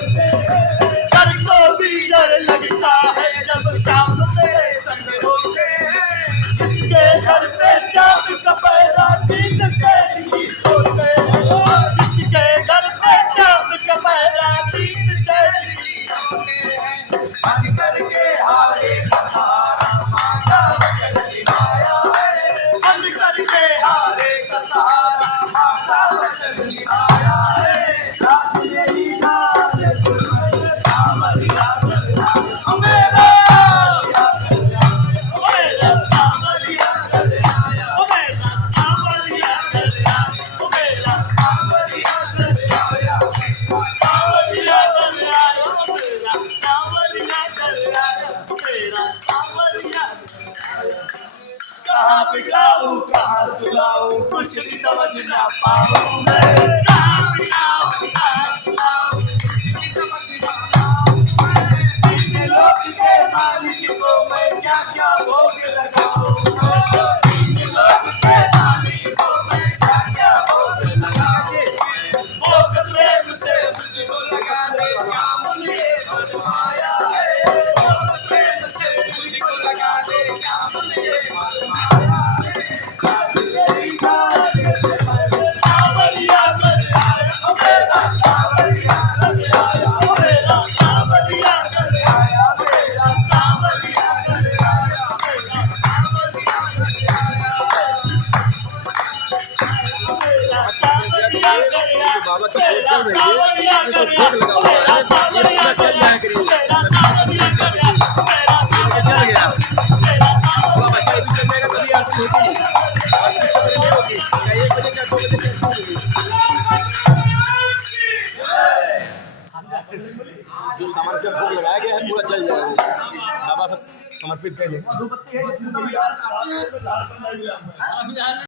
घर को भी डर लगता है जब शाम मेरे संग होते हैं। जिसके घर पे शाम का पैदा दिन के ही होते हैं। जिसके घर पे शाम का पैदा दिन के ही होते हैं। बन करके हारे का सहारा माता वचन निभाया है। बन करके हारे का सहारा माता वचन निभाया है। रात यही रात सावरिया मेरा मेरा सावरिया मेरा सावरिया मेरा सावरिया सावरिया कहाँ बिठाऊं कहाँ सुलाऊं कुछ भी समझ ना पाऊं मैं। कहाँ बिठाऊं कहाँ सुलाऊं कुछ भी समझ ना पाऊं मैं। इन लोक के मालिक को मैं क्या क्या भोग लगाऊं। इन लोक के मालिक को मैं क्या क्या भोग लगाऊं। भोग प्रेम से मुझको लगा दे काम ने फरमाया है। भोग प्रेम से मुझको लगा दे काम ने फरमाया है। सावरिया कर आया मेरा सावरिया कर आया मेरा सावरिया कर आया मेरा सावरिया कर आया मेरा सावरिया कर आया मेरा सावरिया कर आया बाबा तो मेरा सावरिया कर आया मेरा सावरिया कर आया मेरा सावरिया कर आया चल गया बाबा बच्चा भी चल जाएगा तभी आरती होती है। और कुछ खबर नहीं होगी क्या 1 बजे क्या 2 बजे क्या शुरू होगी। जो सामान पे भोग लगाया गया है पूरा चल जाएगा। बाबा सब समर्पित कर लेंगे।